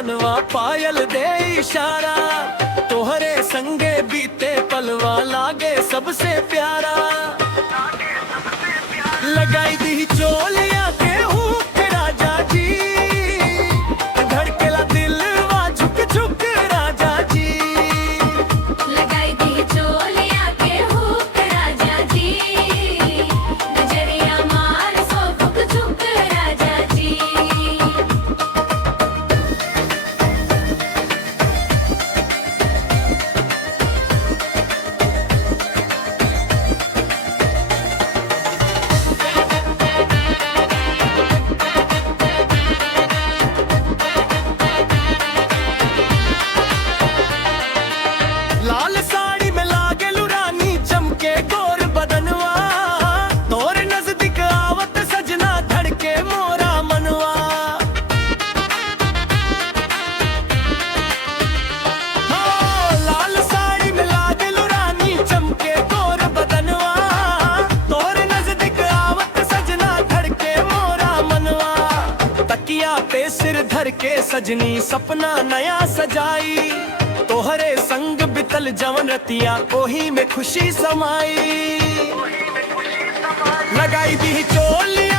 बधनवा पायल दे इशारा, तोहरे संगे बीते पलवा लागे सबसे प्यारा। लगाई दी चोलिया के हुक राजा जी, धड़केला दिलवा झुक झुक राजा जी। लगाई दी चोलिया के हुक राजा जी, नजरिया मार सो झुक झुक राजा जी। लाल साड़ी में लागे लुरानी चमके गोर बदनवा, तोर नजदीक आवत सजना धड़के मोरा मनवा। लाल साड़ी में लागे लुरानी चमके गोर बदनवा, तोर नजदीक आवत सजना धड़के मोरा मनवा। तकिया पे सिर धर के सजनी सपना नया सजाई, तोहरे संग बितल जवन रतिया ओही में खुशी समाई। लगाई दी चोली